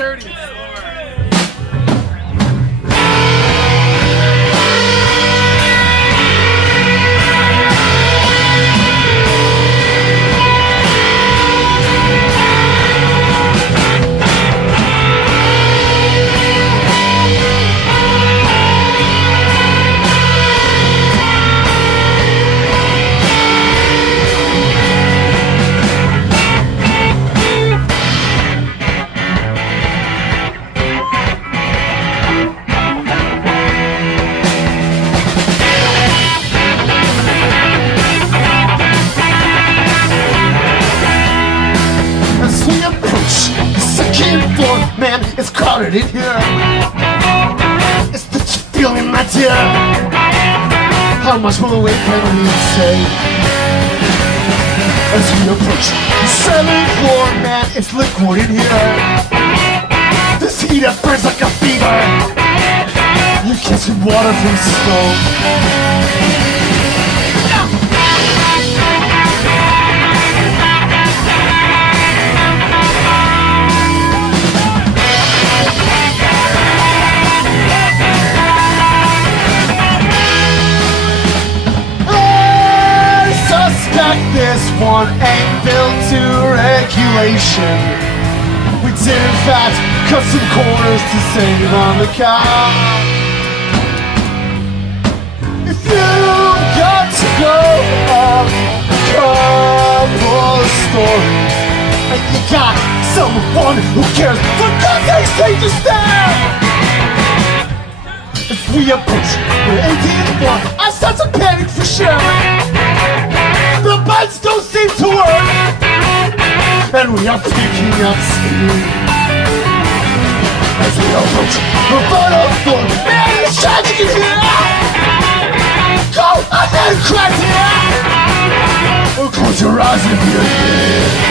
dirty. Man, it's crowded in here. It's the feeling, my dear. How much more weight can you say? As we approach the 7th floor, man, it's liquid in here. This heat that burns like a fever. You can't see water from stone. This one ain't built to regulation. We did in fact cut some corners to save on the cow. If you've got to go on a couple of stories and you got someone who cares, for God's sake, take a stand. As we approach the 18th floor, I start to panic for sure. The buttons don't seem to work, and we are picking up speed. As we approach the bottom floor, man, it's tragic in here. Go, I'm not cracked here. Close your eyes and be a